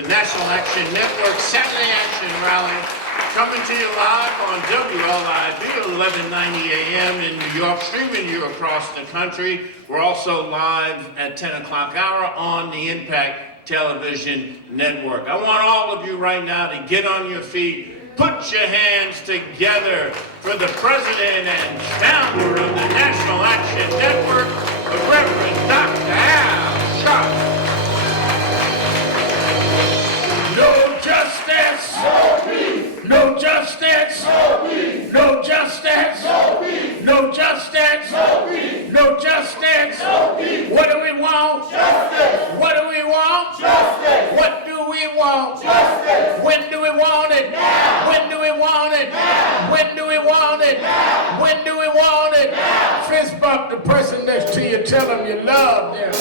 the National Action Network Saturday Action Rally, coming to you live on WLIB 1190 AM in New York, streaming you across the country. We're also live at 10 o'clock hour on the Impact Television Network. I want all of you right now to get on your feet, put your hands together for the president and founder of the National Action Network, the Reverend Dr. Al Sharpton. No justice, no peace. No justice, no peace. No justice, no peace. No justice, no peace. No justice, no peace. What do we want? Justice. What do we want? Justice. What do we want? Justice. When do we want it? Now. When do we want it? Now. When do we want it? Now. When do we want it? Now. Fist bump the person next to you, tell them you love them.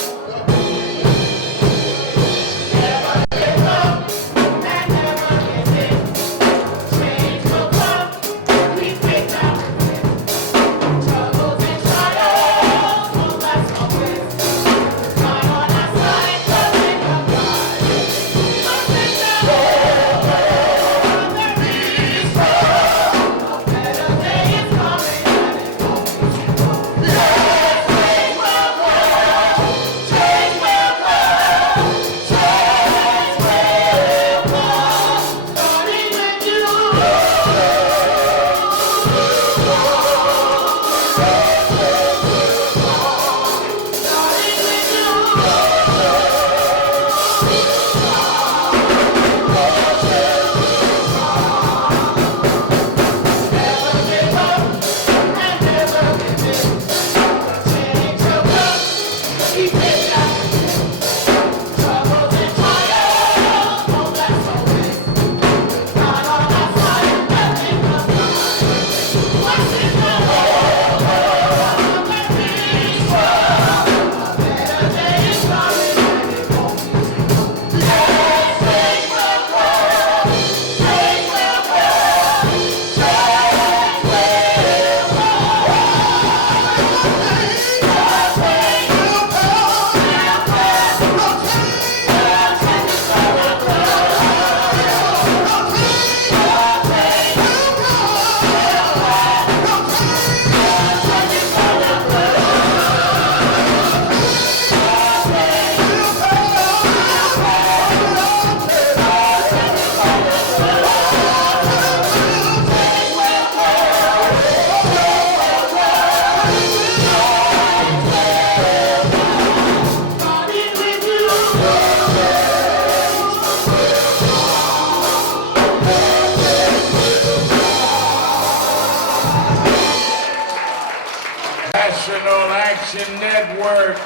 National Action Network,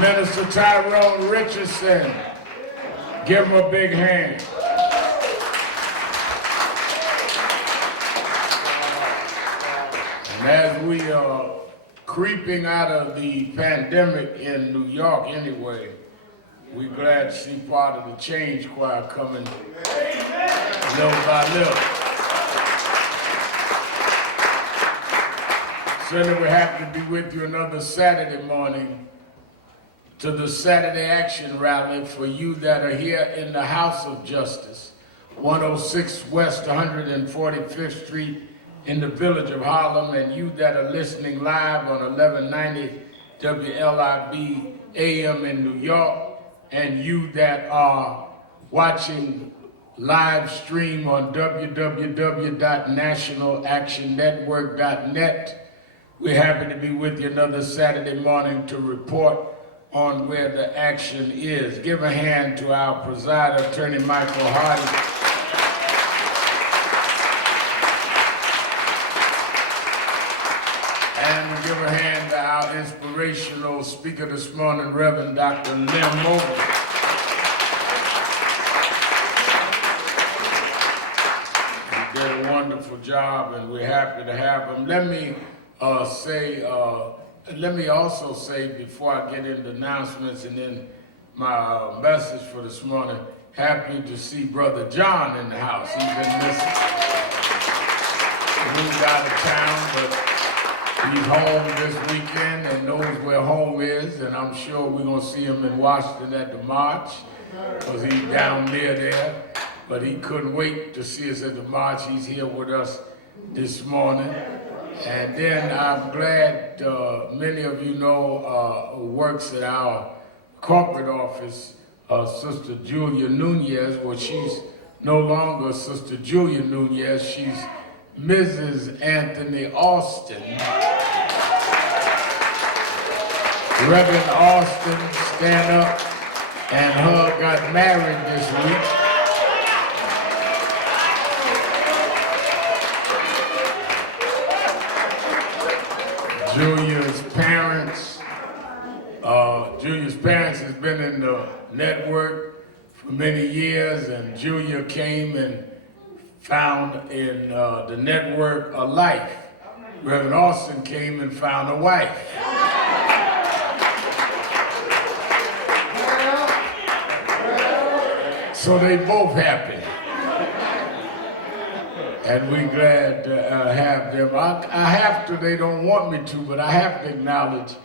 Minister Tyrone Richardson. Give him a big hand. And as we are creeping out of the pandemic in New York anyway, we're glad to see part of the change choir coming little by little. Certainly we're happy to be with you another Saturday morning to the Saturday Action Rally for you that are here in the House of Justice, 106 West 145th Street in the village of Harlem, and you that are listening live on 1190 WLIB AM in New York, and you that are watching live stream on www.nationalactionnetwork.net. We're happy to be with you another Saturday morning to report on where the action is. Give a hand to our presider, Attorney Michael Hardy. And we give a hand to our inspirational speaker this morning, Reverend Dr. Lim Mobley. He did a wonderful job, and we're happy to have him. Let me also say, before I get into announcements and then my message for this morning, happy to see Brother John in the house. He's been missing. He moved out of town, but he's home this weekend and knows where home is, and I'm sure we're going to see him in Washington at the march. because he's down near there, but he couldn't wait to see us at the march. He's here with us this morning. And then I'm glad many of you know who works at our corporate office, Sister Julia Nunez. Well, she's no longer Sister Julia Nunez, she's Mrs. Anthony Austin. Reverend Austin, stand up, and her got married this week. Julia's parents has been in the network for many years, and Julia came and found in the network a life. Reverend Austin came and found a wife. So they both happy. And we're glad to have them. I have to, they don't want me to, but I have to acknowledge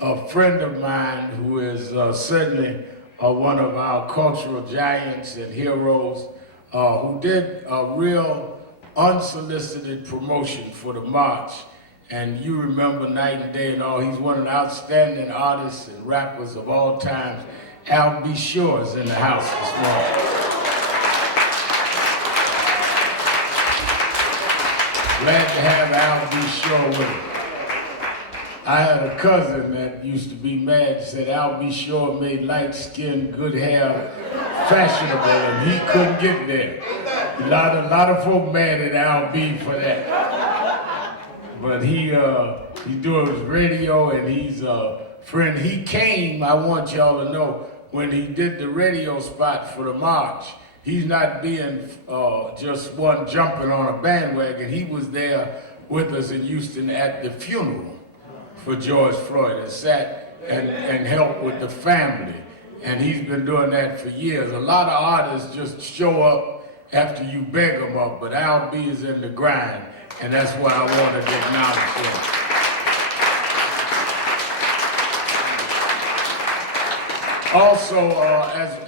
a friend of mine who is certainly one of our cultural giants and heroes, who did a real unsolicited promotion for the march. And you remember Night and Day and all, he's one of the outstanding artists and rappers of all times. Al B. Shore is in the house this morning. Glad to have Al B. Shore with us. I had a cousin that used to be mad, said Al B. Shore made light skin, good hair fashionable, and he couldn't get there. A lot of folk mad at Al B. for that. But he's doing his radio, and he's a friend. He came, I want y'all to know, when he did the radio spot for the march. He's not being just one jumping on a bandwagon. He was there with us in Houston at the funeral for George Floyd and sat and helped with the family. And he's been doing that for years. A lot of artists just show up after you beg them up, but Al B is in the grind, and that's why I wanted to acknowledge him. Also,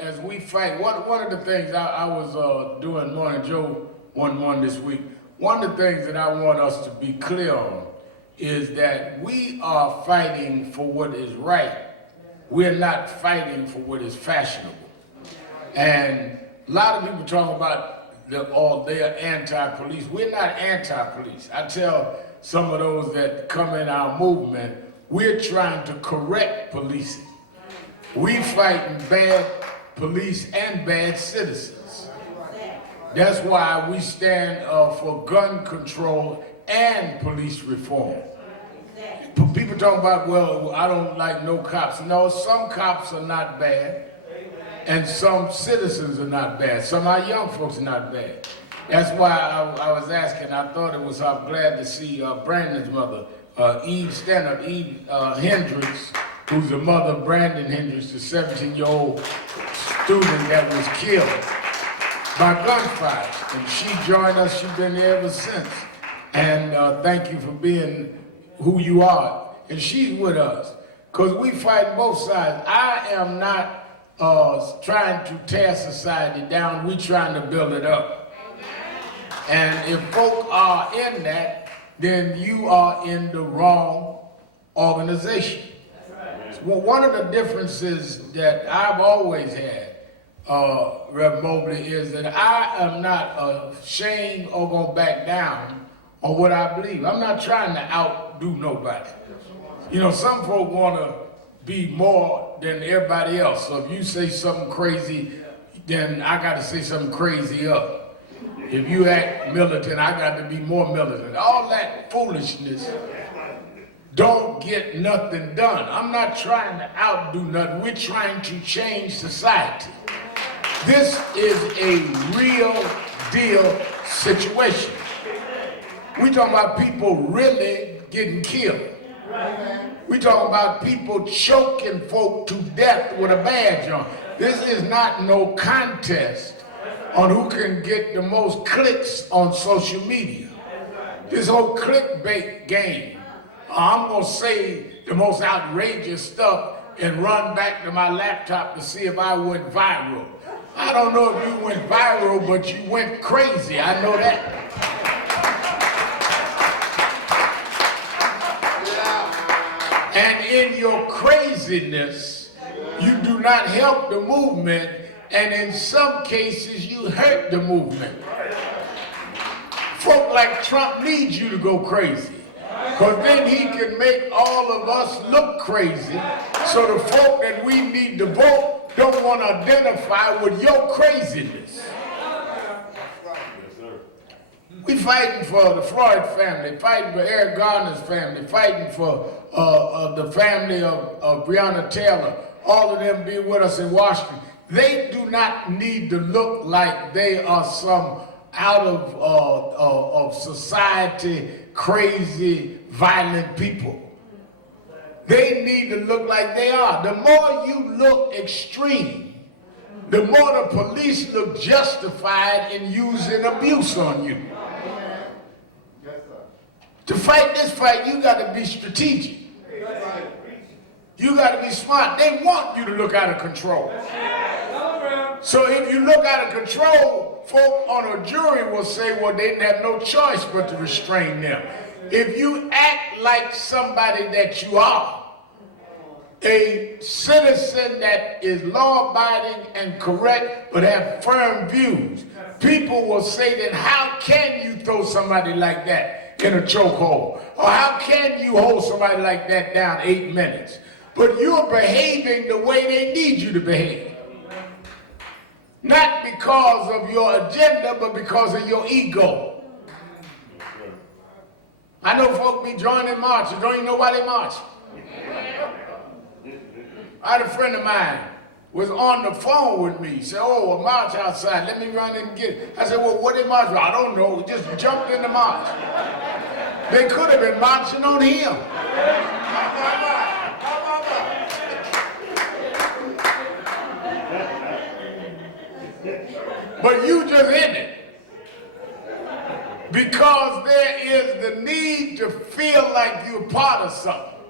as we fight, one of the things I was doing Morning Joe one this week, one of the things that I want us to be clear on is that we are fighting for what is right. We're not fighting for what is fashionable. And a lot of people talk about they're anti-police. We're not anti-police. I tell some of those that come in our movement, we're trying to correct policing. We fighting bad police and bad citizens. That's why we stand for gun control and police reform. People talk about, well, I don't like no cops. No, some cops are not bad, and some citizens are not bad. Some of our young folks are not bad. That's why I was asking, I thought I'm glad to see Brandon's mother, Eve Hendricks, who's the mother of Brandon Hendricks, the 17-year-old student that was killed by gunfire. And she joined us, she's been there ever since. And thank you for being who you are. And she's with us, because we fight both sides. I am not trying to tear society down, we're trying to build it up. And if folk are in that, then you are in the wrong organization. Well, one of the differences that I've always had, Rev. Mobley, is that I am not ashamed or gonna back down on what I believe. I'm not trying to outdo nobody. You know, some folk wanna be more than everybody else. So if you say something crazy, then I gotta say something crazy up. If you act militant, I got to be more militant. All that foolishness don't get nothing done. I'm not trying to outdo nothing. We're trying to change society. This is a real deal situation. We're talking about people really getting killed. We're talking about people choking folk to death with a badge on. This is not no contest on who can get the most clicks on social media. This whole clickbait game. I'm gonna say the most outrageous stuff and run back to my laptop to see if I went viral. I don't know if you went viral, but you went crazy. I know that. And in your craziness, you do not help the movement, and in some cases, you hurt the movement. Folk like Trump needs you to go crazy, because then he can make all of us look crazy, so the folk that we need to vote don't want to identify with your craziness. We fighting for the Floyd family, fighting for Eric Garner's family, fighting for the family of Breonna Taylor, all of them be with us in Washington. They do not need to look like they are some out of society, crazy, violent people. They need to look like they are. The more you look extreme, the more the police look justified in using abuse on you. To fight this fight, you got to be strategic. You got to be smart. They want you to look out of control. So if you look out of control, folk on a jury will say, well, they didn't have no choice but to restrain them. If you act like somebody that you are, a citizen that is law-abiding and correct but have firm views, people will say that how can you throw somebody like that in a chokehold? Or how can you hold somebody like that down 8 minutes? But you're behaving the way they need you to behave. Not because of your agenda, but because of your ego. I know folk be joining marches, don't even know why they march. I had a friend of mine was on the phone with me. He said, oh, a march outside, let me run in and get it. I said, well, what they march for? I don't know, we just jumped in the march. They could have been marching on him. But you just in it. Because there is the need to feel like you're part of something.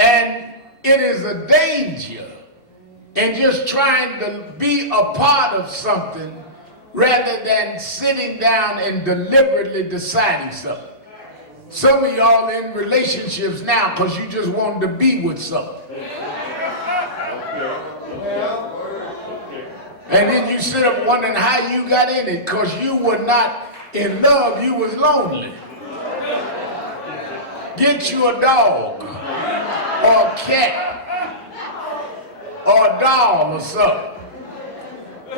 And it is a danger in just trying to be a part of something rather than sitting down and deliberately deciding something. Some of y'all in relationships now because you just wanted to be with something. And then you sit up wondering how you got in it because you were not in love, you was lonely. Get you a dog or a cat or a doll or something.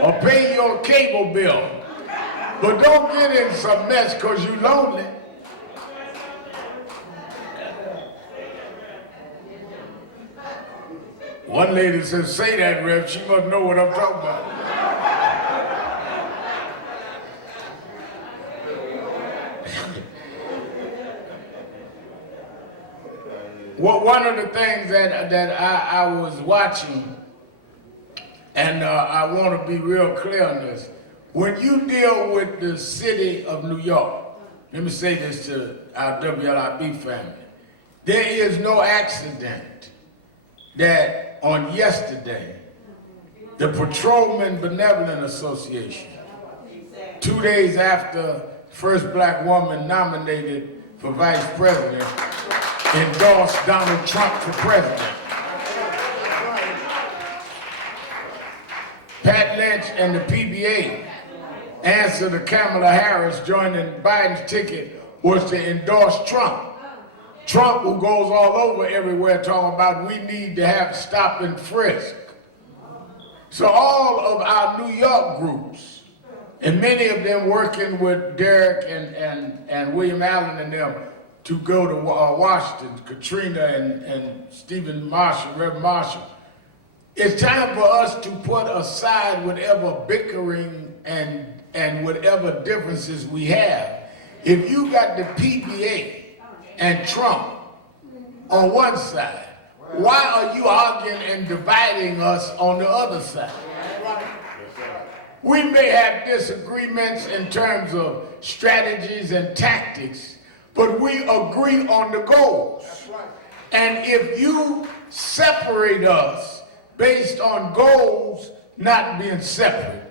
Or pay your cable bill. But don't get in some mess because you're lonely. One lady says, say that, Rev. She must know what I'm talking about. Well, one of the things that I was watching, and I want to be real clear on this, when you deal with the city of New York, let me say this to our WLIB family, there is no accident that on yesterday, the Patrolman Benevolent Association, 2 days after first black woman nominated for vice president, endorsed Donald Trump for president. Pat Lynch and the PBA answer to Kamala Harris joining Biden's ticket was to endorse Trump. Trump, who goes all over everywhere talking about we need to have stop and frisk. So all of our New York groups, and many of them working with Derek and William Allen and them to go to Washington, Katrina and Stephen Marshall, Reverend Marshall. It's time for us to put aside whatever bickering and whatever differences we have. If you got the PBA and Trump on one side, why are you arguing and dividing us on the other side? We may have disagreements in terms of strategies and tactics, but we agree on the goals. And if you separate us based on goals not being separate,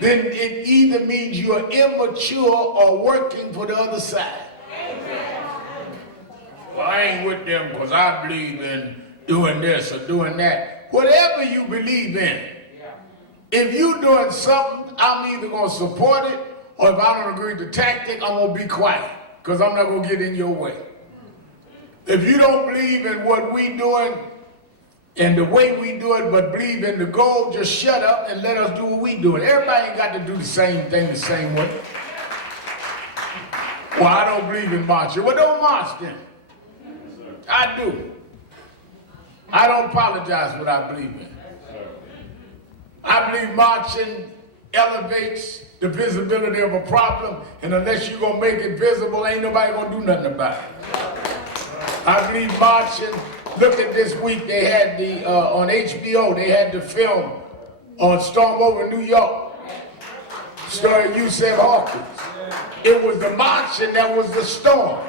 then it either means you're immature or working for the other side. Well, I ain't with them because I believe in doing this or doing that. Whatever you believe in, if you're doing something, I'm either going to support it, or if I don't agree with the tactic, I'm going to be quiet because I'm not going to get in your way. If you don't believe in what we doing and the way we do it, but believe in the goal, just shut up and let us do what we doing. Everybody ain't got to do the same thing the same way. Well, I don't believe in marching. Well, don't march then. I do. I don't apologize what I believe in. I believe marching elevates the visibility of a problem, and unless you're going to make it visible, ain't nobody going to do nothing about it. I believe marching, look at this week, they had the, on HBO, they had the film on Storm over New York, starring Yusef Hawkins. It was the marching that was the storm.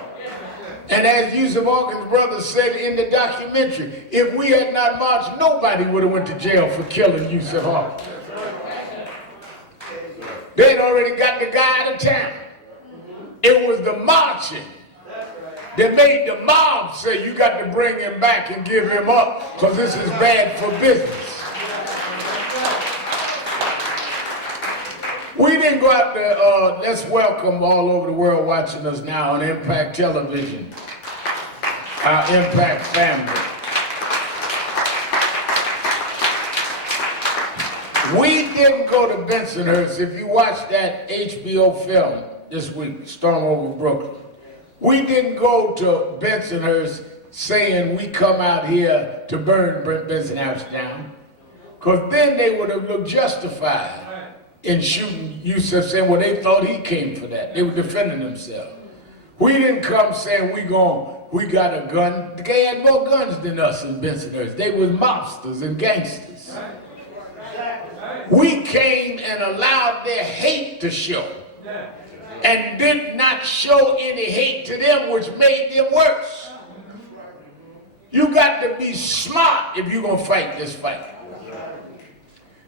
And as Yusef Hawkins' brother said in the documentary, if we had not marched, nobody would have went to jail for killing Yusef Hawkins. They'd already got the guy out of town. It was the marching that made the mob say, you got to bring him back and give him up because this is bad for business. We didn't go out there, let's welcome all over the world watching us now on Impact Television, our Impact family. We didn't go to Bensonhurst. If you watch that HBO film this week, Storm over Brooklyn, we didn't go to Bensonhurst saying we come out here to burn Bensonhurst down, because then they would have looked justified in shooting Yusef, saying, well, they thought he came for that. They were defending themselves. We didn't come saying we got a gun. They had more guns than us in Bensonhurst. They was mobsters and gangsters. We came and allowed their hate to show and did not show any hate to them, which made them worse. You got to be smart if you're going to fight this fight.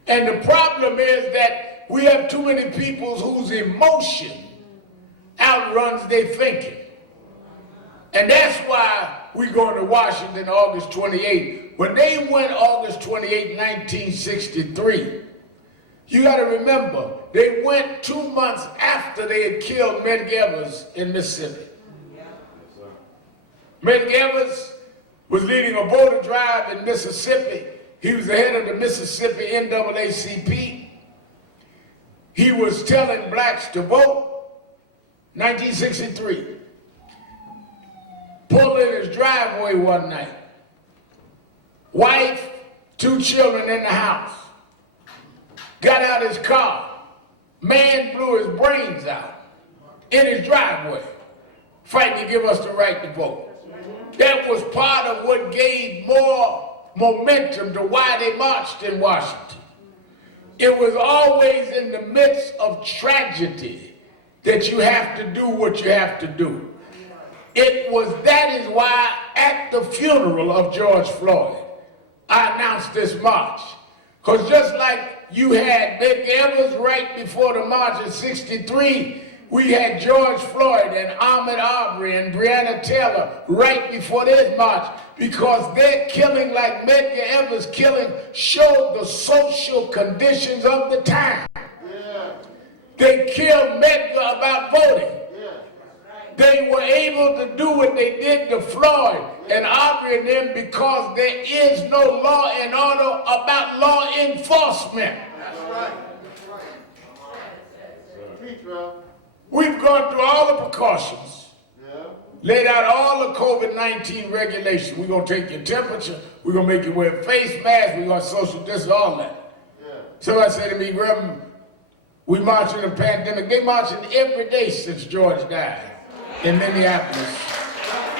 And the problem is that we have too many people whose emotion outruns their thinking. And that's why we're going to Washington August 28. When they went August 28, 1963, you got to remember, they went 2 months after they had killed Medgar Evers in Mississippi. Medgar Evers was leading a voter drive in Mississippi. He was the head of the Mississippi NAACP. He was telling blacks to vote, 1963. Pulled in his driveway one night. Wife, 2 children in the house. Got out his car. Man blew his brains out in his driveway, fighting to give us the right to vote. That was part of what gave more momentum to why they marched in Washington. It was always in the midst of tragedy that you have to do what you have to do. That is why at the funeral of George Floyd, I announced this march. Because just like you had Medgar Evers right before the march in '63, we had George Floyd and Ahmaud Arbery and Breonna Taylor right before this march, because their killing, like Medgar Evers' killing, showed the social conditions of the time. Yeah. They killed Medgar about voting. Yeah. They were able to do what they did to Floyd and Arbery and them because there is no law and order about law enforcement. That's right. That's right. We've gone through all the precautions, laid out all the COVID-19 regulations. We're going to take your temperature, we're going to make you wear a face mask, we're going to social distance, all that. Yeah. Somebody said to me, Reverend, we march in a pandemic. They marching every day since George died in Minneapolis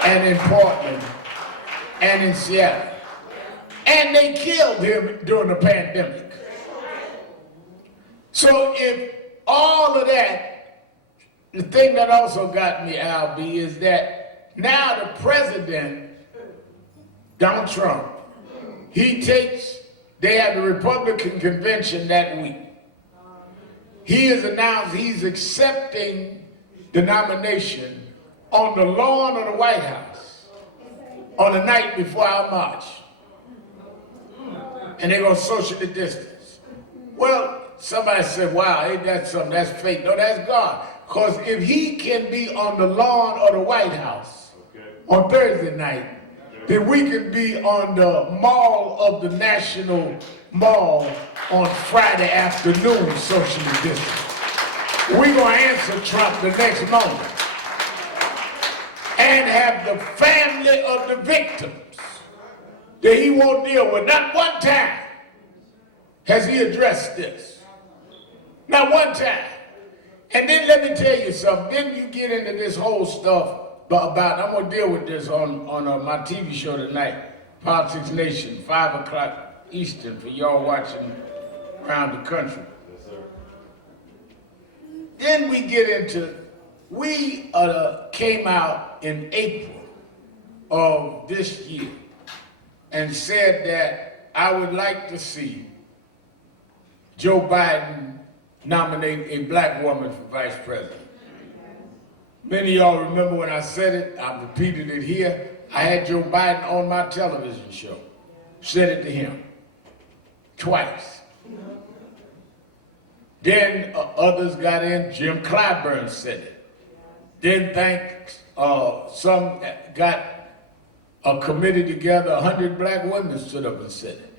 and in Portland and in Seattle. And they killed him during the pandemic. So if all of that, the thing that also got me, Albie, is that now the president Donald Trump, they had the Republican convention that week. He has announced he's accepting the nomination on the lawn of the White House on the night before our march. And they're going to socially distance. Well, somebody said, wow, ain't that something? That's fake. No, that's God. Because if he can be on the lawn of the White House on Thursday night, then we can be on the mall of the National Mall on Friday afternoon socially distant. We're going to answer Trump the next moment and have the family of the victims that he won't deal with. Not one time has he addressed this. Not one time. And then let me tell you something. Then you get into this whole stuff about, I'm going to deal with this on my TV show tonight, Politics Nation, 5 o'clock Eastern, for y'all watching around the country. Yes, sir. Then we get into, we came out in April of this year and said that I would like to see Joe Biden nominate a black woman for vice president. Many of y'all remember when I said it, I repeated it here. I had Joe Biden on my television show. Said it to him twice. Then others got in. Jim Clyburn said it. Then some got a committee together, 100 black women stood up and said it.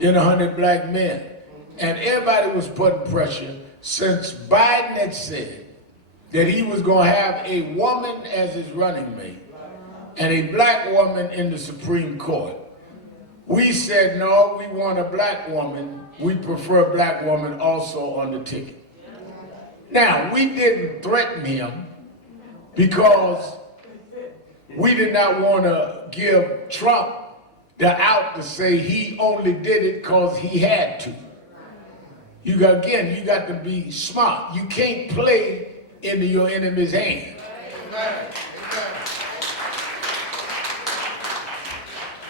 Then 100 black men. And everybody was putting pressure since Biden had said that he was going to have a woman as his running mate and a black woman in the Supreme Court. We said, no, we want a black woman. We prefer a black woman also on the ticket. Now, we didn't threaten him because we did not want to give Trump the out to say he only did it because he had to. You got to be smart. You can't play into your enemy's hand.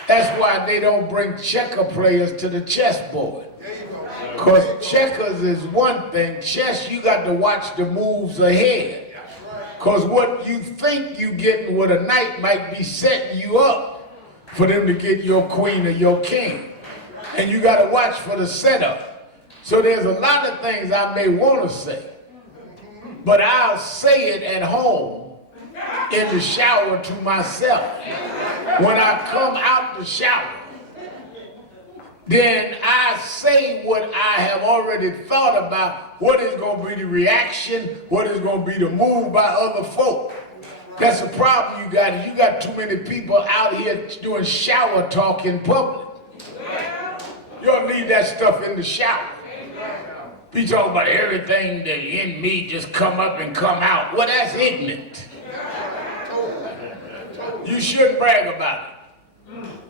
That's why they don't bring checker players to the chessboard. Because checkers is one thing. Chess, you got to watch the moves ahead. Because what you think you getting with a knight might be setting you up for them to get your queen or your king. And you got to watch for the setup. So there's a lot of things I may want to say, but I'll say it at home in the shower to myself. When I come out the shower, then I say what I have already thought about, what is going to be the reaction, what is going to be the move by other folk. That's the problem you got. You got too many people out here doing shower talk in public. You ought to leave that stuff in the shower. Be talking about everything that in me just come up and come out. Well, that's ignorant. You shouldn't brag about it.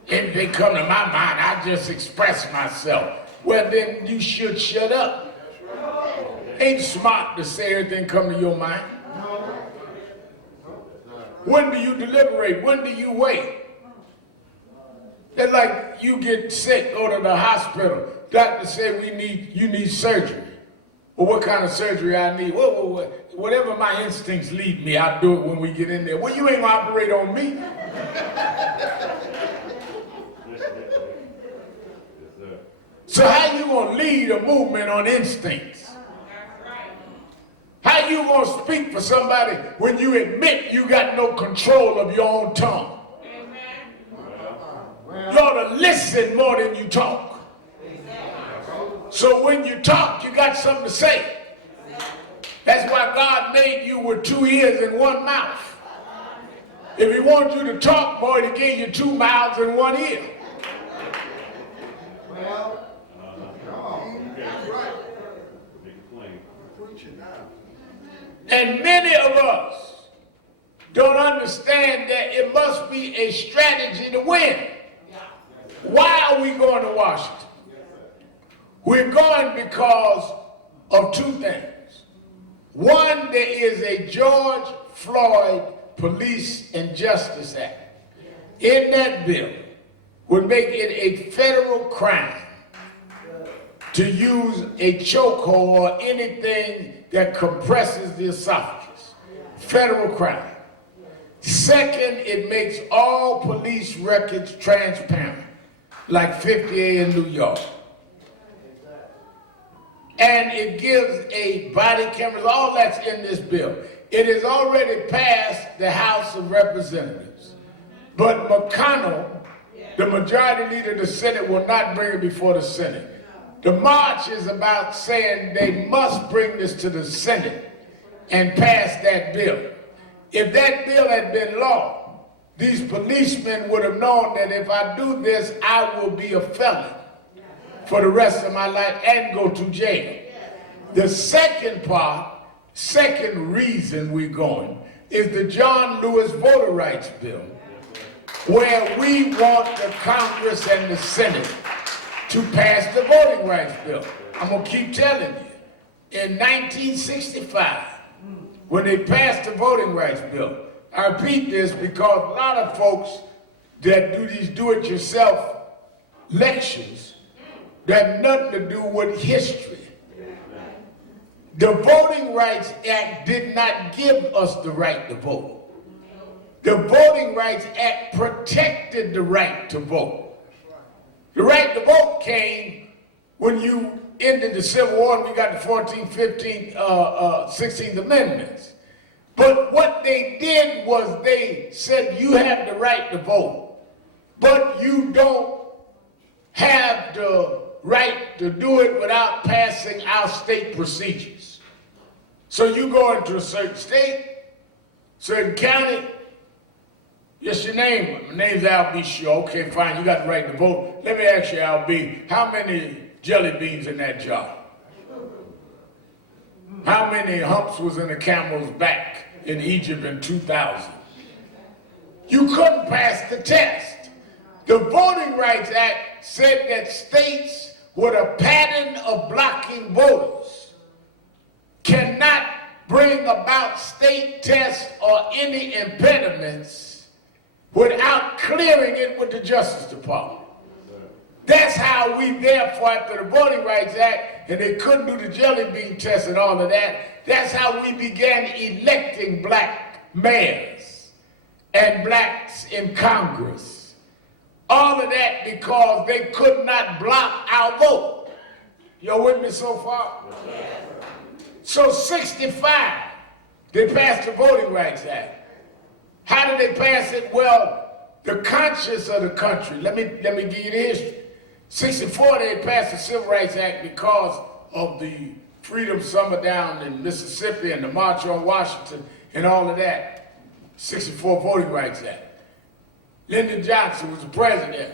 If they come to my mind, I just express myself. Well, then you should shut up. Ain't smart to say everything come to your mind. When do you deliberate? When do you wait? It's like you get sick, go to the hospital. Doctor say you need surgery. Well, what kind of surgery I need? Whatever my instincts lead me, I'll do it when we get in there. Well, you ain't gonna operate on me. So how you gonna lead a movement on instincts? How you gonna speak for somebody when you admit you got no control of your own tongue? You ought to listen more than you talk. So when you talk, you got something to say. That's why God made you with 2 ears and 1 mouth. If he wanted you to talk more, he gave you 2 mouths and 1 ear. And many of us don't understand that it must be a strategy to win. Why are we going to Washington? We're going because of 2 things. One, there is a George Floyd Police and Justice Act. In that bill, would make it a federal crime to use a chokehold or anything that compresses the esophagus. Federal crime. Second, it makes all police records transparent, like 50A in New York. And it gives a body cameras, all that's in this bill. It has already passed the House of Representatives. But McConnell, the majority leader of the Senate, will not bring it before the Senate. The march is about saying they must bring this to the Senate and pass that bill. If that bill had been law, these policemen would have known that if I do this, I will be a felon for the rest of my life and go to jail. The second part, second reason we're going, is the John Lewis voter rights bill, where we want the Congress and the Senate to pass the voting rights bill. I'm gonna keep telling you. In 1965, when they passed the voting rights bill, I repeat this because a lot of folks that do these do-it-yourself lectures that have nothing to do with history. The Voting Rights Act did not give us the right to vote. The Voting Rights Act protected the right to vote. The right to vote came when you ended the Civil War and we got the 14th, 15th, 16th Amendments. But what they did was they said you have the right to vote, but you don't have the right to do it without passing our state procedures. So you go into a certain state, certain county. Yes, your name. My name's Al B. Sure. Okay, fine. You got the right to vote. Let me ask you, Al B., how many jelly beans in that jar? How many humps was in a camel's back in Egypt in 2000? You couldn't pass the test. The Voting Rights Act said that states with a pattern of blocking voters cannot bring about state tests or any impediments without clearing it with the Justice Department. That's how we, therefore, after the Voting Rights Act, and they couldn't do the jelly bean test and all of that, that's how we began electing black mayors and blacks in Congress. All of that because they could not block our vote. Y'all with me so far? Yes. So 65, they passed the Voting Rights Act. How did they pass it? Well, the conscience of the country, let me give you the history. 64, they passed the Civil Rights Act because of the Freedom Summer down in Mississippi and the March on Washington and all of that. 64 Voting Rights Act. Lyndon Johnson was the president,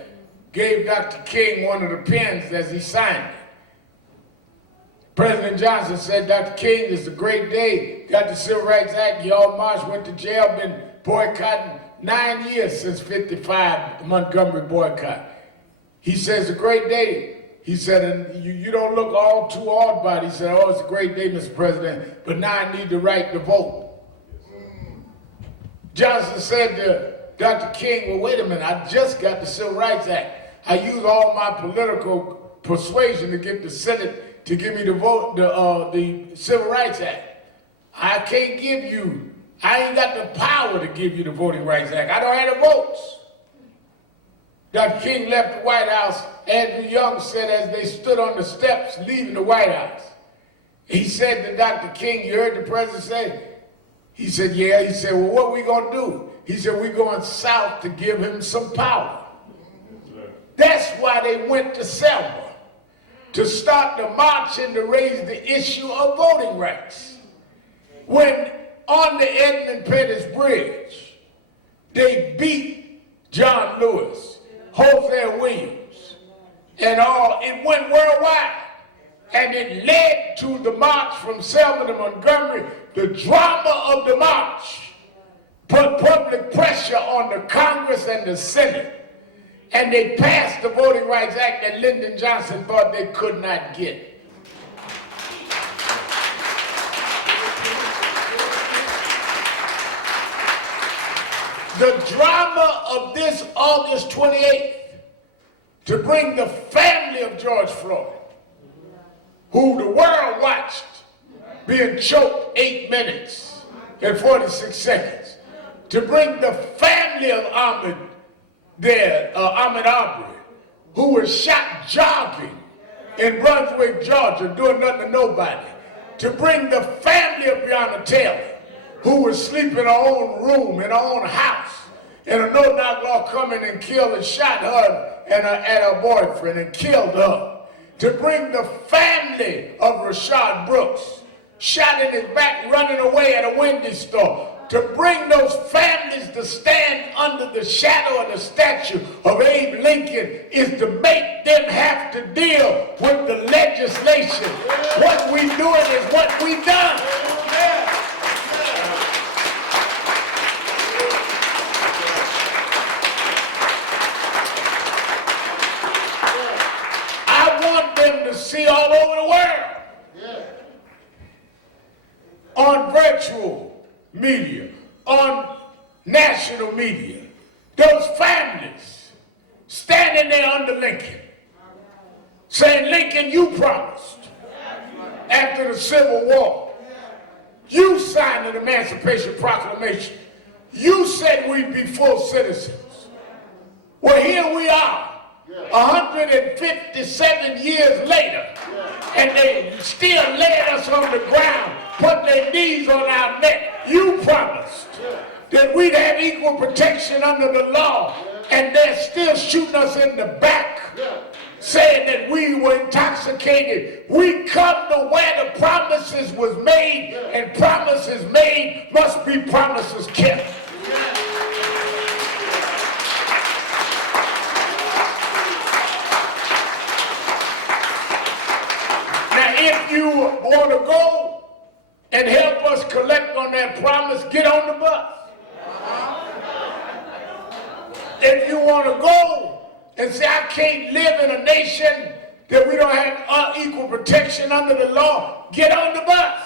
gave Dr. King one of the pens as he signed it. President Johnson said, Dr. King, this is a great day. Got the Civil Rights Act, y'all marched, went to jail, been boycotting 9 years since 55, the Montgomery boycott. He says, a great day. He said, and you don't look all too odd about it. He said, oh, it's a great day, Mr. President, but now I need the right to vote. Johnson said to Dr. King, well, wait a minute, I just got the Civil Rights Act. I used all my political persuasion to get the Senate to give me the vote, the Civil Rights Act. I can't give you, I ain't got the power to give you the Voting Rights Act. I don't have the votes. Dr. King left the White House. Andrew Young said as they stood on the steps leaving the White House, he said to Dr. King, you heard the president say? He said, yeah. He said, well, what are we going to do? He said, we're going south to give him some power. That's why they went to Selma, to start the march and to raise the issue of voting rights. When on the Edmund Pettus Bridge, they beat John Lewis, Hosea Williams, and all, it went worldwide. And it led to the march from Selma to Montgomery. The drama of the march put public pressure on the Congress and the Senate. And they passed the Voting Rights Act that Lyndon Johnson thought they could not get. The drama of this August 28th to bring the family of George Floyd, who the world watched being choked 8 minutes and 46 seconds, to bring the family of Ahmaud Arbery, who was shot jogging in Brunswick, Georgia, doing nothing to nobody, to bring the family of Breonna Taylor, who was sleeping in her own room, in her own house, and a no-knock law come in and killed and shot her and her boyfriend and killed her. To bring the family of Rashad Brooks, shot in his back running away at a Wendy's store. To bring those families to stand under the shadow of the statue of Abe Lincoln is to make them have to deal with the legislation. What we doing is what we done. To see all over the world, on virtual media, on national media, those families standing there under Lincoln, saying, Lincoln, you promised after the Civil War, you signed an Emancipation Proclamation, you said we'd be full citizens. Well, here we are, 157 years later, and they still laying us on the ground, putting their knees on our neck. You promised that we'd have equal protection under the law, and they're still shooting us in the back, saying that we were intoxicated. We come to where the promises was made, and promises made must be promises kept. If you want to go and help us collect on that promise, get on the bus. If you want to go and say, I can't live in a nation that we don't have equal protection under the law, get on the bus.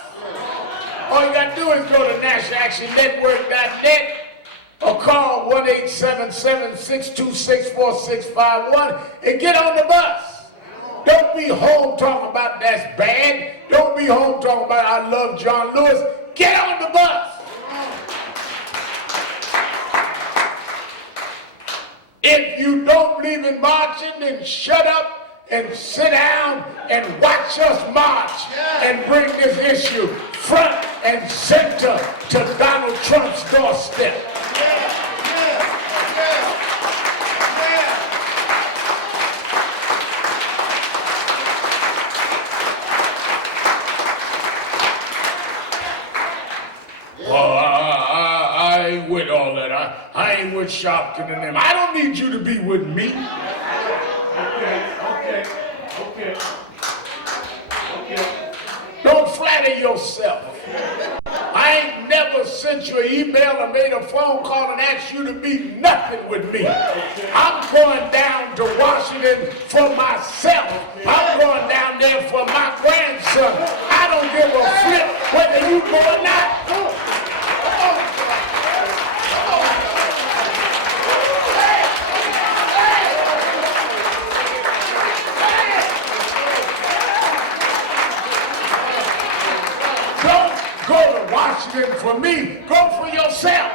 All you got to do is go to nationalactionnetwork.net or call 1-877-626-4651 and get on the bus. Don't be home talking about that's bad. Don't be home talking about I love John Lewis. Get on the bus. If you don't believe in marching, then shut up and sit down and watch us march and bring this issue front and center to Donald Trump's doorstep. I ain't with all that. I ain't with Sharpton and them. I don't need you to be with me. Okay. Don't flatter yourself. I ain't never sent you an email or made a phone call and asked you to be nothing with me. I'm going down to Washington for myself. I'm going down there for my grandson. I don't give a flip whether you go or not. Washington for me, go for yourself.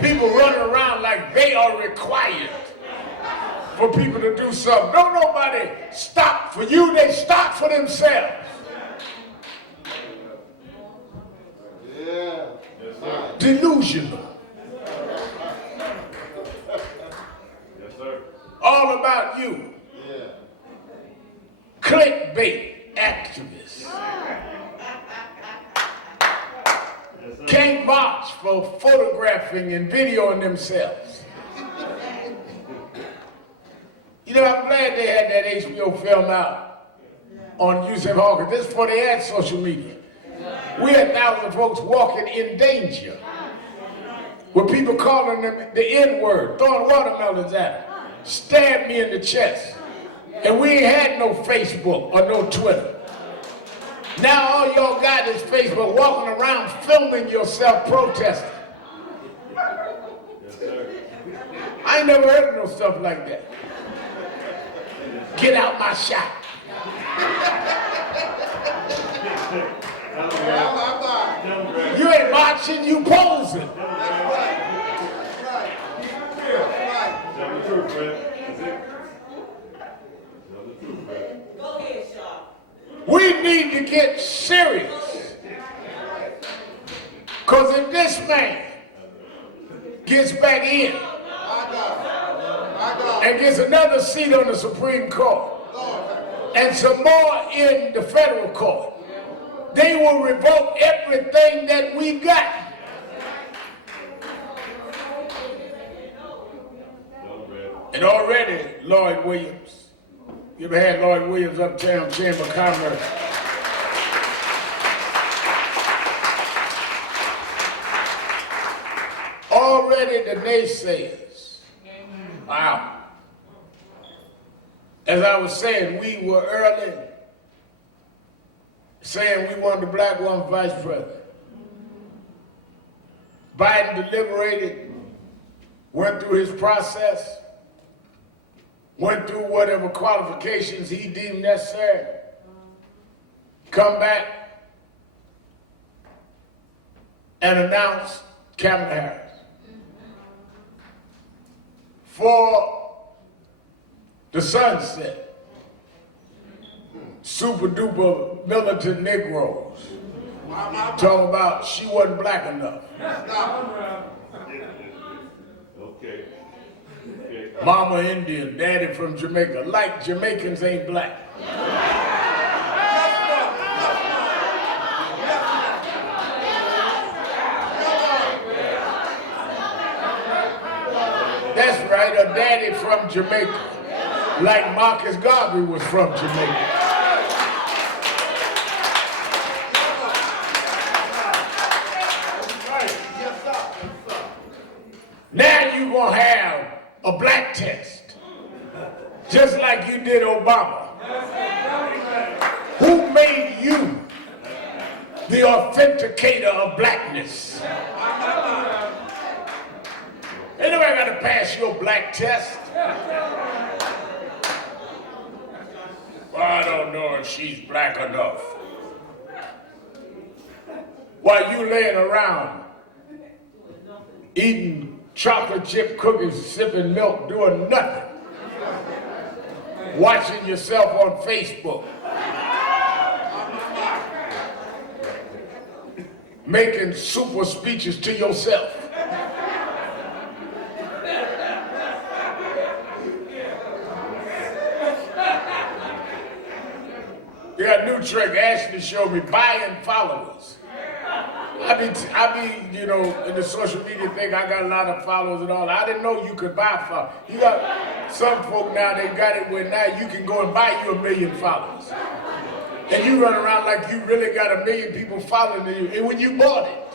People running around like they are required for people to do something. Don't nobody stop for you, they stop for themselves. Yeah. Yes, sir. Delusional. Yes, sir. All about you. Yeah. Clickbait activists. Can't march for photographing and videoing themselves. You know, I'm glad they had that HBO film out on Yusef Hawkins. This is before they had social media. We had thousands of folks walking in danger with people calling them the N-word, throwing watermelons at them, stabbed me in the chest. And we ain't had no Facebook or no Twitter. Now all y'all got is Facebook, walking around filming yourself protesting. Yes, sir. I ain't never heard of no stuff like that. Get out my shot. You ain't marching, you posing. Tell the truth, Fred. That's it. Tell the truth, Fred. Go ahead, Shaw. We need to get serious. Because if this man gets back in and gets another seat on the Supreme Court and some more in the federal court, they will revoke everything that we got. And already, Lloyd Williams, you ever had Lloyd Williams uptown Chamber of Commerce? Already the naysayers. Wow. As I was saying, we were early saying we wanted the black woman vice president. Biden deliberated, went through his process, went through whatever qualifications he deemed necessary, come back and announce Kamala Harris. For the sunset, super duper militant Negroes talking about she wasn't black enough. Okay. Mama Indian, daddy from Jamaica, like Jamaicans ain't black. That's right, a daddy from Jamaica, like Marcus Garvey was from Jamaica. Now you're going to have a black test, just like you did Obama. Who made you the authenticator of blackness? Ain't nobody got to pass your black test. Well, I don't know if she's black enough. While you laying around eating chocolate chip cookies, sipping milk, doing nothing, watching yourself on Facebook, making super speeches to yourself. You got a new trick. Ashley showed me buying followers. I be, you know, in the social media thing, I got a lot of followers and all. I didn't know you could buy followers. You got some folk now, they got it where now you can go and buy you 1 million followers. And you run around like you really got 1 million people following you. And when you bought it,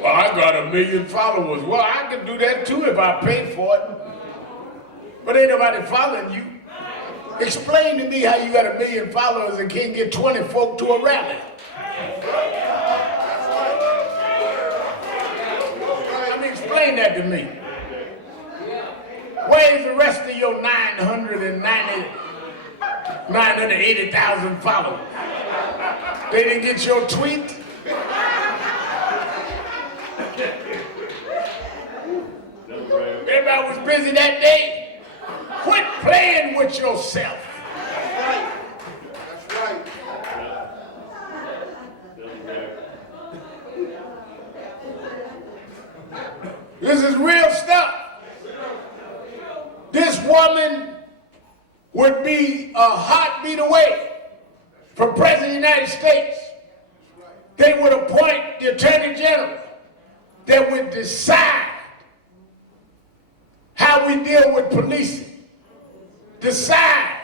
well, I got 1 million followers. Well, I could do that too if I paid for it. But ain't nobody following you. Explain to me how you got 1 million followers and can't get 20 folk to a rally. I mean, explain that to me. Where's the rest of your 980,000 followers? They didn't get your tweet? Everybody was busy that day. Quit playing with yourself. That's right. This is real stuff. This woman would be a heartbeat away from President of the United States. They would appoint the Attorney General that would decide how we deal with policing, decide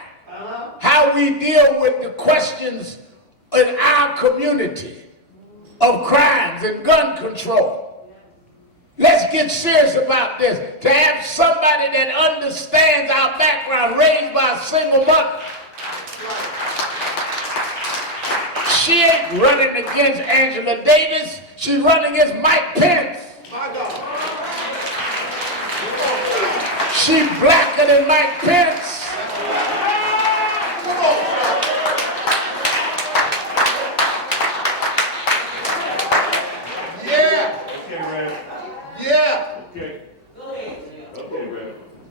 how we deal with the questions in our community of crimes and gun control. Let's get serious about this. To have somebody that understands our background, raised by a single mother. She ain't running against Angela Davis. She's running against Mike Pence. She blacker than Mike Pence.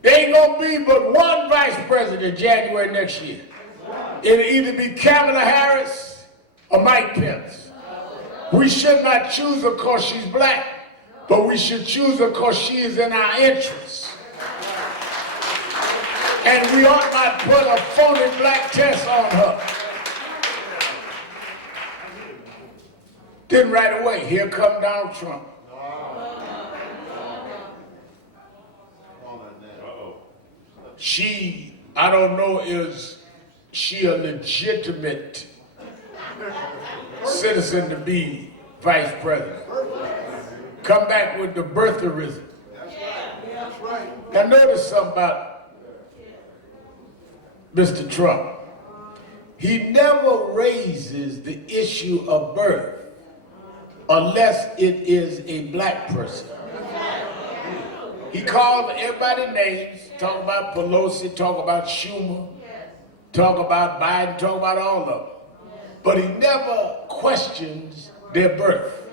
There ain't gonna be but one vice president January next year. It'll either be Kamala Harris or Mike Pence. We should not choose her because she's black, but we should choose her because she is in our interests. And we ought not put a phony black test on her. Then right away, here come Donald Trump. She, I don't know, is she a legitimate citizen to be vice president? Come back with the birtherism. Now notice something about Mr. Trump. He never raises the issue of birth unless it is a black person. He called everybody names, talk about Pelosi, talk about Schumer, talk about Biden, talk about all of them. But he never questions their birth.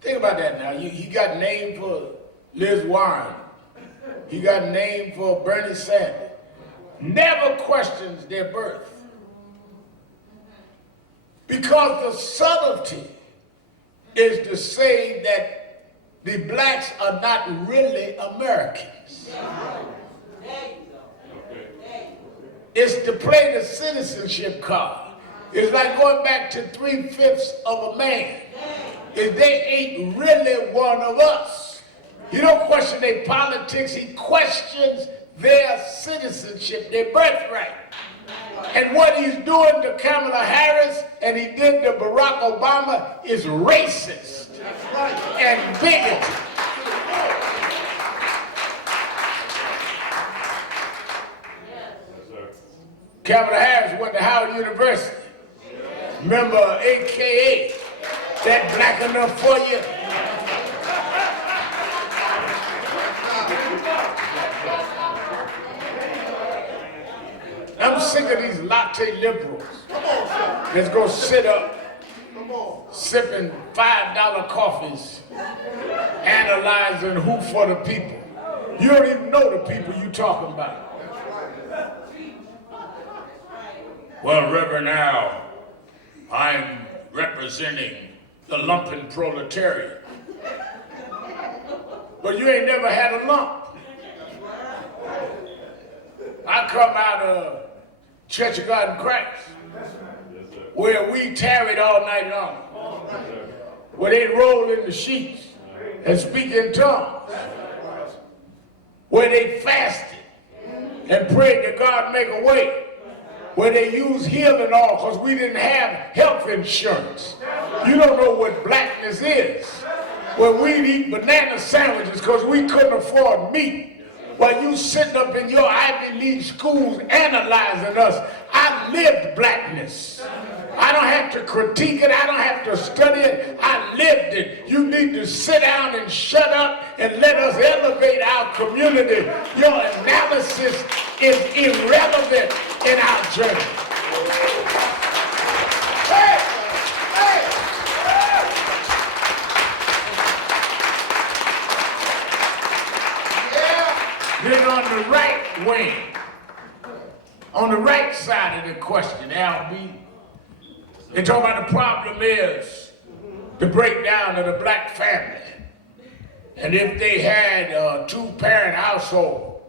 Think about that now. He got named for Liz Warren. He got named for Bernie Sanders. Never questions their birth. Because the subtlety is to say that the blacks are not really Americans. It's to play the citizenship card. It's like going back to 3/5 of a man. If they ain't really one of us. He don't question their politics, he questions their citizenship, their birthright. And what he's doing to Kamala Harris and he did to Barack Obama is racist and bigoted. Kamala Harris went to Howard University. Remember, AKA, that black enough for you? I'm sick of these latte liberals that's gonna sit up sipping $5 coffees, analyzing who for the people. You don't even know the people you talking about. Well, Reverend Al, I'm representing the lumpen proletariat. But you ain't never had a lump. I come out of Church of God in Christ, where we tarried all night long, where they roll in the sheets and speak in tongues, where they fasted and prayed that God make a way, where they use healing oil because we didn't have health insurance. You don't know what blackness is. Where we'd eat banana sandwiches because we couldn't afford meat. While you sitting up in your Ivy League schools analyzing us, I lived blackness. I don't have to critique it. I don't have to study it. I lived it. You need to sit down and shut up and let us elevate our community. Your analysis is irrelevant in our journey. Hey! Then on the right wing, on the right side of the question, LB, they talk about the problem is the breakdown of the black family. And if they had a two-parent household,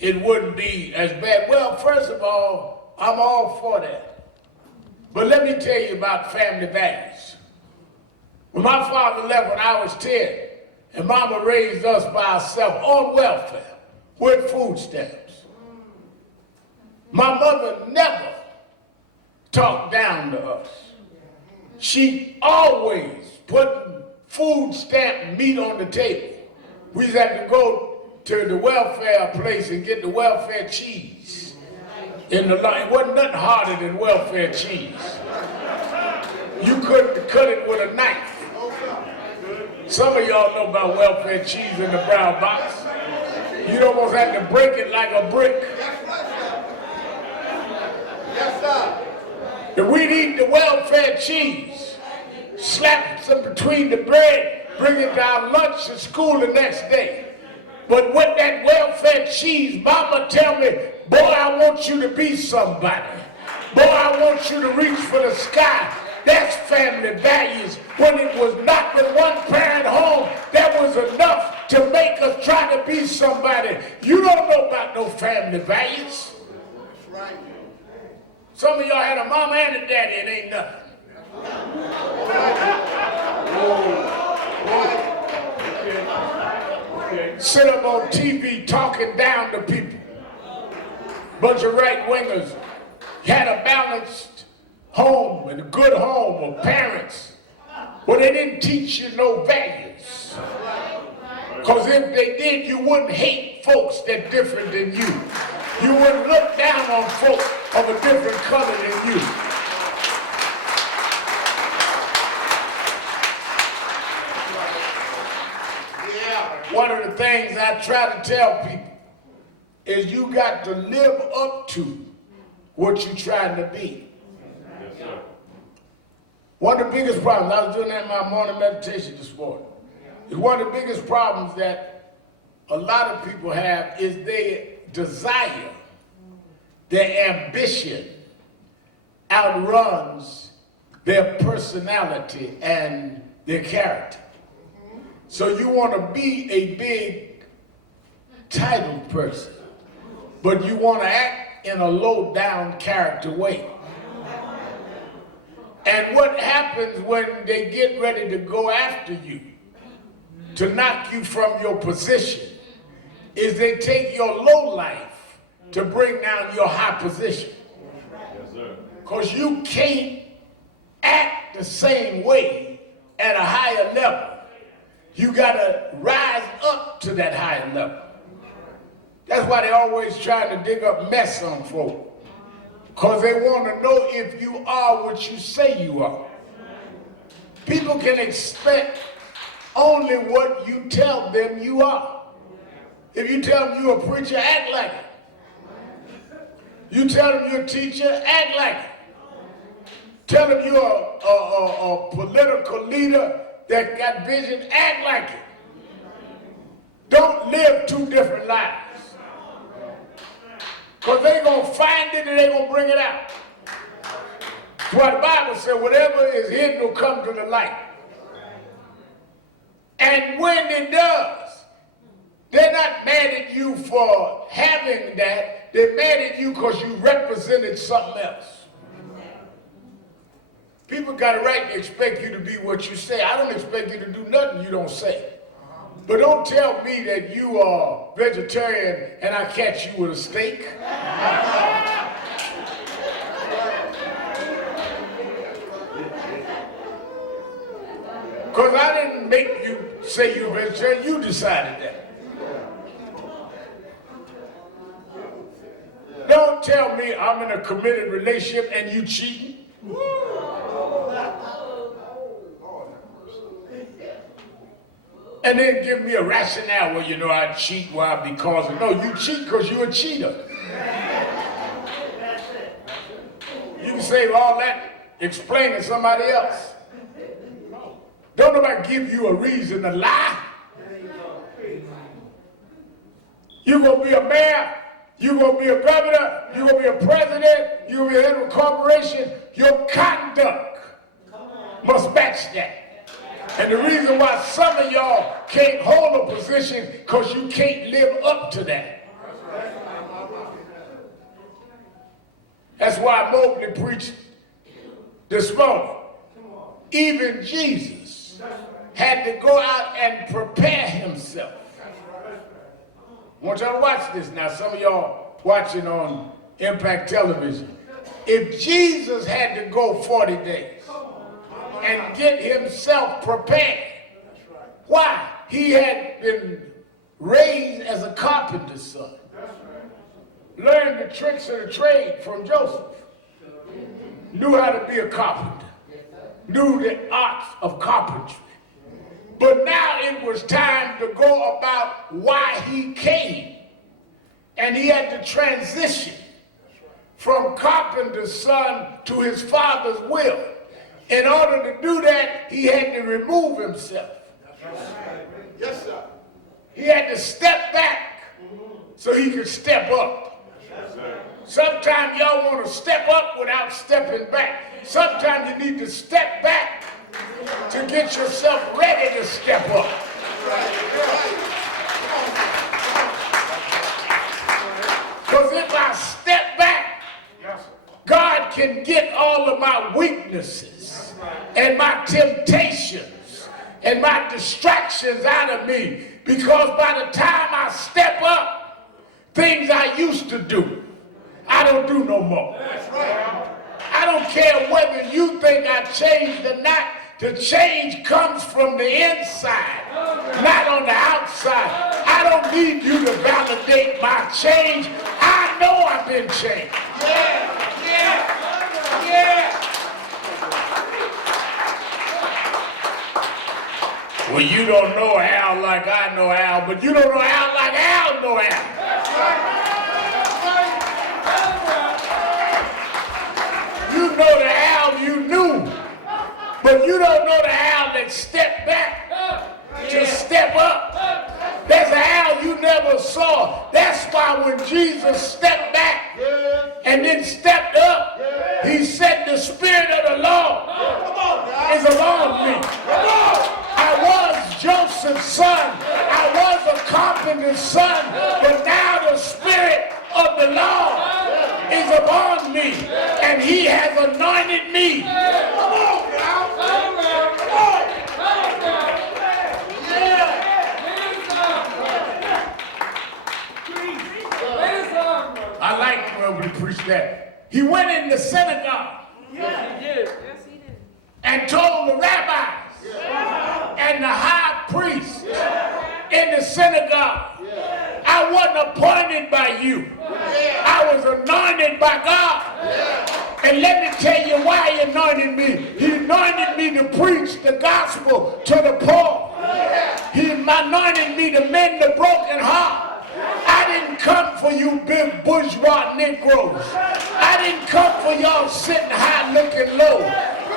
it wouldn't be as bad. Well, first of all, I'm all for that. But let me tell you about family values. When my father left when I was 10, and mama raised us by ourselves on welfare, with food stamps. My mother never talked down to us. She always put food stamp meat on the table. We used to have to go to the welfare place and get the welfare cheese. In the line, it wasn't nothing harder than welfare cheese. You couldn't cut it with a knife. Some of y'all know about welfare cheese in the brown box. You almost have to break it like a brick. Yes, sir. If we'd eat the welfare cheese, slap some between the bread, bring it to our lunch to school the next day. But with that welfare cheese, mama tell me, boy, I want you to be somebody. Boy, I want you to reach for the sky. That's family values. When it was not with one parent home, that was enough to make us try to be somebody. You don't know about no family values. That's right. Some of y'all had a mama and a daddy, it ain't nothing. Sit up on TV talking down to people. Bunch of right-wingers. You had a balanced home and a good home of parents. But they didn't teach you no values. Because if they did, you wouldn't hate folks that different than you. You wouldn't look down on folks of a different color than you. One of the things I try to tell people is you got to live up to what you're trying to be. Yes, sir. One of the biggest problems, I was doing that in my morning meditation this morning, is one of the biggest problems that a lot of people have is their desire, their ambition outruns their personality and their character. So you want to be a big titled person, but you want to act in a low down character way. And what happens when they get ready to go after you, to knock you from your position, is they take your low life to bring down your high position. Yes, sir. Because you can't act the same way at a higher level. You gotta rise up to that higher level. That's why they always trying to dig up mess on folk. Because they want to know if you are what you say you are. People can expect only what you tell them you are. If you tell them you're a preacher, act like it. You tell them you're a teacher, act like it. Tell them you're a political leader that got vision, act like it. Don't live two different lives. Because they're going to find it and they're going to bring it out. That's why the Bible said whatever is hidden will come to the light. And when it does, they're not mad at you for having that. They're mad at you because you represented something else. People got a right to expect you to be what you say. I don't expect you to do nothing you don't say. But don't tell me that you are vegetarian and I catch you with a steak. Because I didn't make you say you're vegetarian, you decided that. Don't tell me I'm in a committed relationship and you cheating. And then give me a rationale, well, you know, I cheat, why? Because of, no, you cheat because you're a cheater. You can save all that explaining somebody else. Don't nobody give you a reason to lie. You're going to be a mayor, you're going to be a governor, you're going to be a president, you're going to be a head of a corporation. Your conduct must match that. And the reason why some of y'all can't hold a position because you can't live up to that. That's why Mobley preached this morning. Even Jesus had to go out and prepare himself. I want y'all to watch this now. Some of y'all watching on Impact Television. If Jesus had to go 40 days and get himself prepared. Why? He had been raised as a carpenter's son. Learned the tricks of the trade from Joseph. Knew how to be a carpenter. Knew the art of carpentry. But now it was time to go about why he came. And he had to transition from carpenter's son to his father's will. In order to do that, he had to remove himself. Yes, sir. He had to step back so he could step up. Sometimes y'all want to step up without stepping back. Sometimes you need to step back to get yourself ready to step up. Because if I step back, God can get all of my weaknesses and my temptations and my distractions out of me. Because by the time I step up, things I used to do, I don't do no more. I don't care whether you think I changed or not. The change comes from the inside, not on the outside. I don't need you to validate my change. I know I've been changed. Well, you don't know Al like I know Al, but you don't know Al like Al know Al. You know the Al you knew, but you don't know the Al that stepped back to step up. There's an Al you never saw. That's why when Jesus stepped back and then stepped up, he said, the Spirit of the Lord is upon me. I was Joseph's son. I was a carpenter's son. But now the Spirit of the Lord is upon me. And he has anointed me. I like when we preach that. He went in the synagogue. Yes, he did. And told the rabbis and the high priest in the synagogue, I wasn't appointed by you. I was anointed by God. And let me tell you why he anointed me. He anointed me to preach the gospel to the poor. He anointed me to mend the broken heart. I didn't come for you big bourgeois Negroes. I didn't come for y'all sitting high looking low.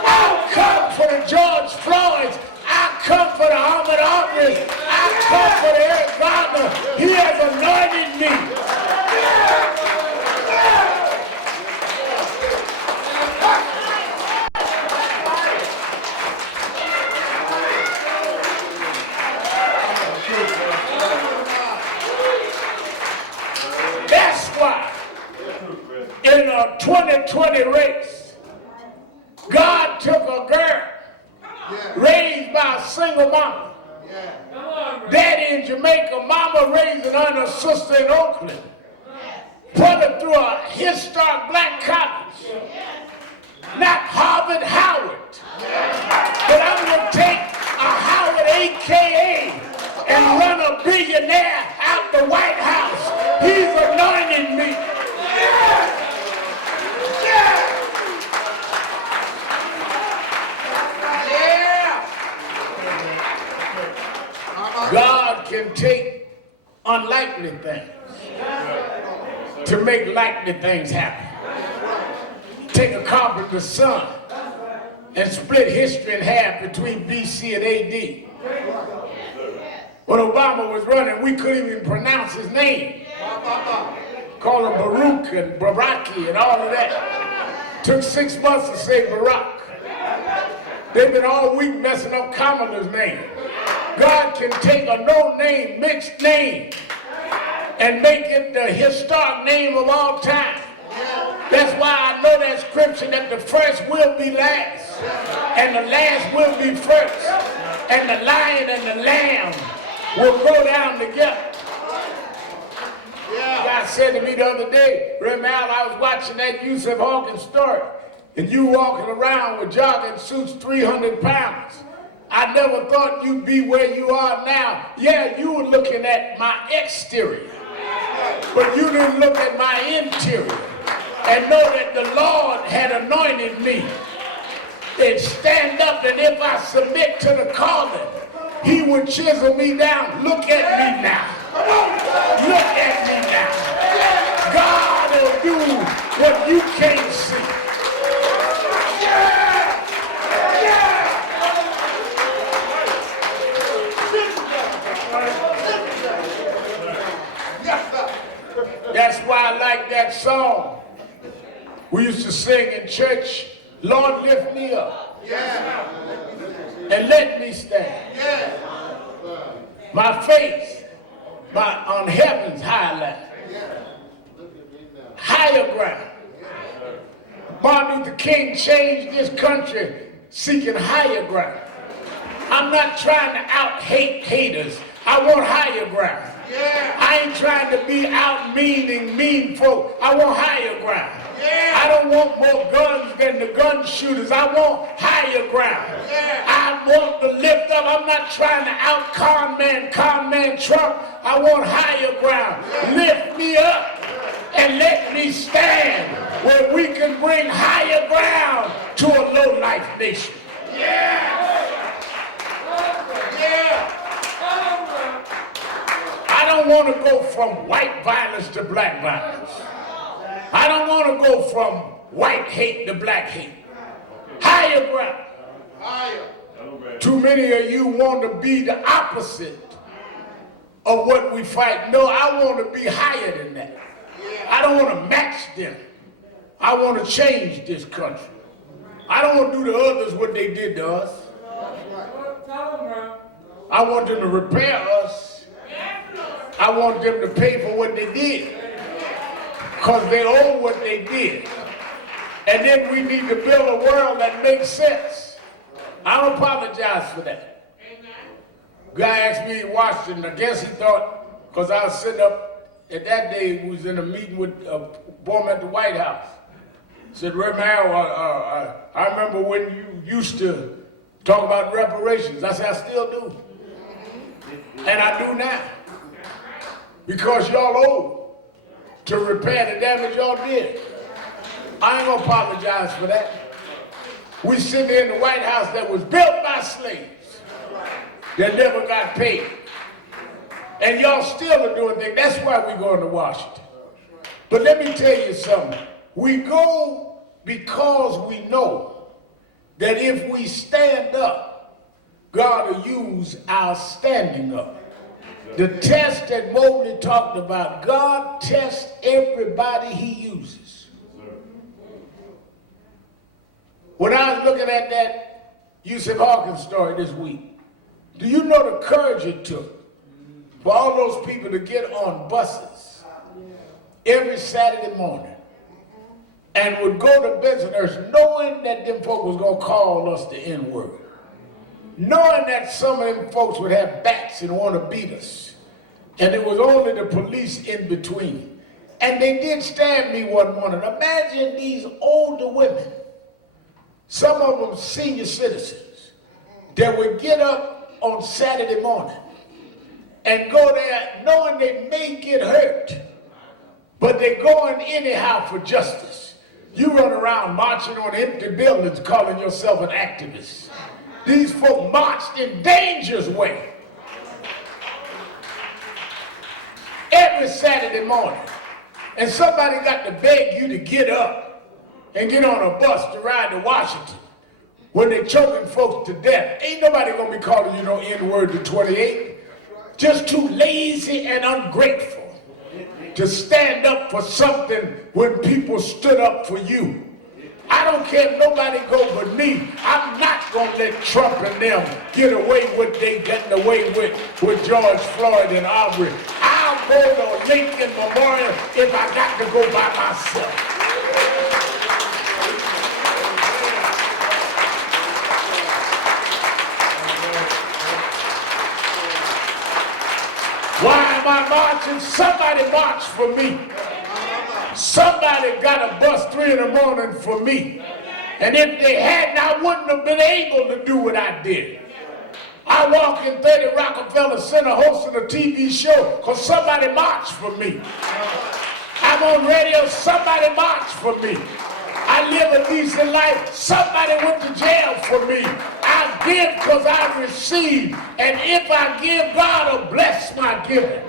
I don't come for the George Floyds. I come for the Ahmaud Arbery. I come for the Eric Garner. He has anointed me. That's why in a 2020 race, God took a girl raised by a single mama. Daddy in Jamaica, mama raising her sister in Oakland. Put her through a historic black college. Not Harvard, Howard. But I'm going to take a Howard AKA and run a billionaire out the White House. He's anointed me. God can take unlikely things to make likely things happen. Take a carpenter's son and split history in half between BC and AD. When Obama was running, we couldn't even pronounce his name. Call him Baruch and Baraki and all of that. Took 6 months to say Barack. They've been all week messing up Kamala's name. God can take a no-name, mixed name, and make it the historic name of all time. That's why I know that scripture that the first will be last, and the last will be first, and the lion and the lamb will go down together. God said to me the other day, remember Al, I was watching that Yusuf Hawkins story, and you walking around with jogging suits 300 pounds. I never thought you'd be where you are now. Yeah, you were looking at my exterior, but you didn't look at my interior and know that the Lord had anointed me. And stand up, and if I submit to the calling, he would chisel me down. Look at me now. Look at me now. God will do what you can't see. That's why I like that song we used to sing in church. Lord, lift me up and let me stand. My face on heaven's highlight. Higher ground. Martin Luther King changed this country seeking higher ground. I'm not trying to out-hate haters. I want higher ground. I ain't trying to be out-meaning mean folk. I want higher ground. I don't want more guns than the gun shooters. I want higher ground. I want to lift up. I'm not trying to out-con man Trump. I want higher ground. Lift me up and let me stand where we can bring higher ground to a low-life nation. I don't want to go from white violence to black violence. I don't want to go from white hate to black hate. Higher ground. Too many of you want to be the opposite of what we fight. No, I want to be higher than that. I don't want to match them. I want to change this country. I don't want to do to others what they did to us. I want them to repair us. I want them to pay for what they did. Because they owe what they did. And then we need to build a world that makes sense. I don't apologize for that. Guy asked me in Washington, I guess he thought, because I was sitting up, at that day, we was in a meeting with Bowman at the White House. He said, Remal, I remember when you used to talk about reparations. I said, I still do. And I do now. Because y'all owe to repair the damage y'all did. I ain't gonna apologize for that. We sit there in the White House that was built by slaves that never got paid. And y'all still are doing things. That's why we're going to Washington. But let me tell you something. We go because we know that if we stand up, God will use our standing up. The test that Mobley talked about, God tests everybody he uses. When I was looking at that Yusuf Hawkins story this week, do you know the courage it took for all those people to get on buses every Saturday morning and would go to Bensonhurst knowing that them folk was going to call us the N-word, knowing that some of them folks would have bats and want to beat us, and it was only the police in between. And they did stab me one morning. Imagine these older women, some of them senior citizens, that would get up on Saturday morning and go there knowing they may get hurt, but they're going anyhow for justice. You run around marching on empty buildings calling yourself an activist. These folk marched in danger's way every Saturday morning. And somebody got to beg you to get up and get on a bus to ride to Washington when they're choking folks to death. Ain't nobody gonna be calling you no N-word to 28. Just too lazy and ungrateful to stand up for something when people stood up for you. I don't care if nobody go but me. I'm not gonna let Trump and them get away with what they getting away with George Floyd and Aubrey. I'll go to Lincoln Memorial if I got to go by myself. Why am I marching? Somebody marched for me. Somebody got a bus 3 in the morning for me. And if they hadn't, I wouldn't have been able to do what I did. I walk in 30 Rockefeller Center hosting a TV show because somebody marched for me. I'm on radio, somebody marched for me. I live a decent life, somebody went to jail for me. I've give because I receive. And if I give, God will bless my giving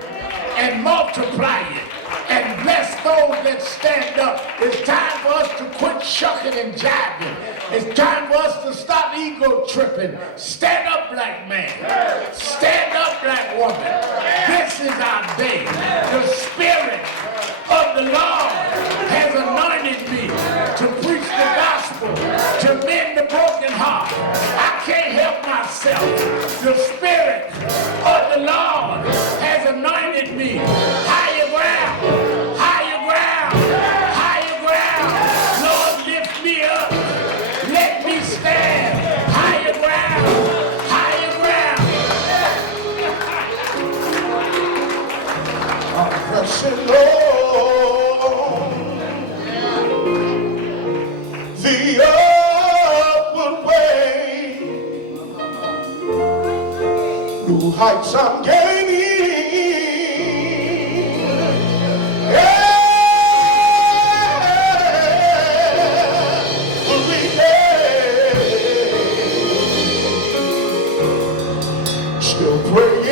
and multiply it and bless those that stand up. It's time for us to quit shucking and jiving. It's time for us to stop ego tripping. Stand up, black man. Stand up, black woman. This is our day. The Spirit of the Lord has anointed me to preach the gospel, to mend the broken heart. I can't help myself. The Spirit of the Lord has anointed me. Higher ground, higher ground, higher ground. Lord, lift me up. Let me stand. Higher ground, higher ground. I'm pressing on the upward way. New heights I'm gaining. Every day. Still praying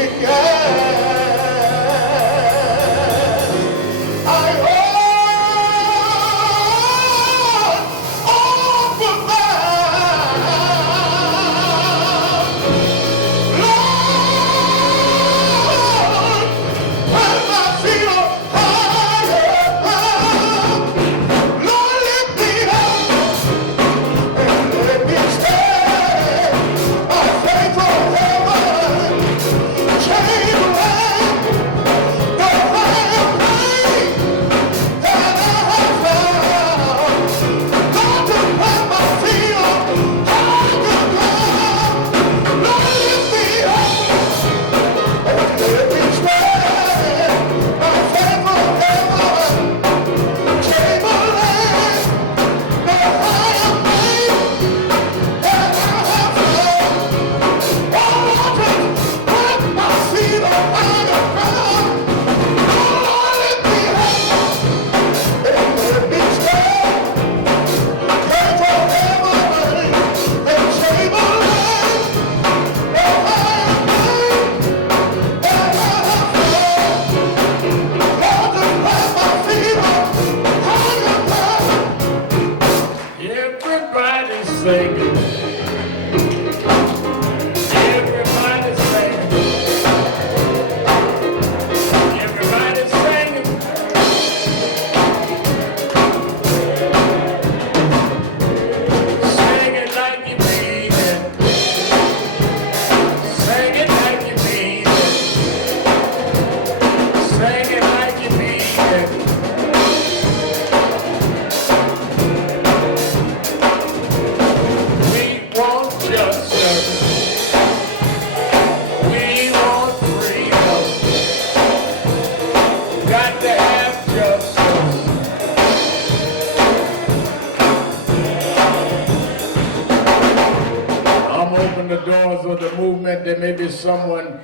the doors of the movement. There may be someone